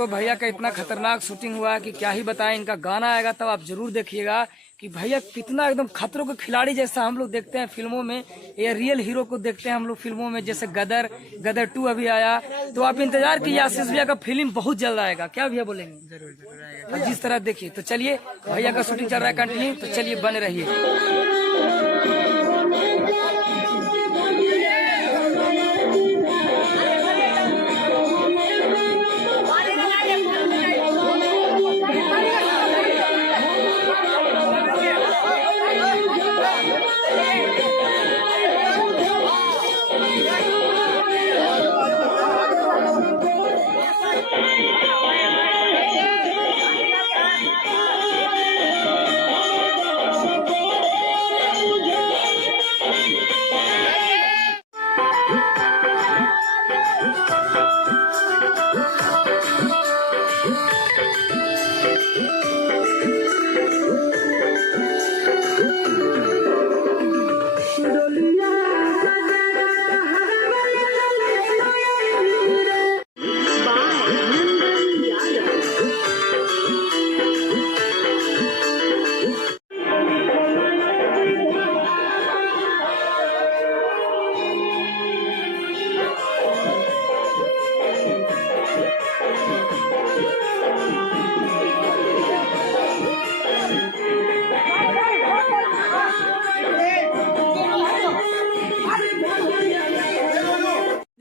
दोस्तों भैया का इतना खतरनाक शूटिंग हुआ है कि क्या ही बताएं। इनका गाना आएगा तब आप जरूर देखिएगा कि भैया कितना एकदम खतरों के खिलाड़ी जैसा हम लोग देखते हैं फिल्मों में, या रियल हीरो को देखते हैं हम लोग फिल्मों में, जैसे गदर 2 अभी आया। तो आप इंतजार कीजिए, आशीष भैया का फिल्म बहुत जल्द आएगा। क्या भैया बोलेंगे? जरूर आएगा। जिस तरह देखिए, तो चलिए भैया का शूटिंग चल रहा है कंटिन्यू, तो चलिए बने रहिए।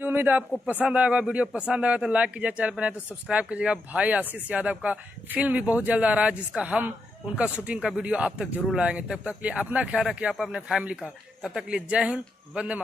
उम्मीद है आपको पसंद आएगा। वीडियो पसंद आएगा तो लाइक कीजिए, चैनल पर नहीं तो सब्सक्राइब कीजिएगा। भाई आशीष यादव का फिल्म भी बहुत जल्द आ रहा है, जिसका हम उनका शूटिंग का वीडियो आप तक जरूर लाएंगे। तब तक लिए अपना ख्याल रखिए, आप अपने फैमिली का। तब तक लिए जय हिंद, वंदे मातरम।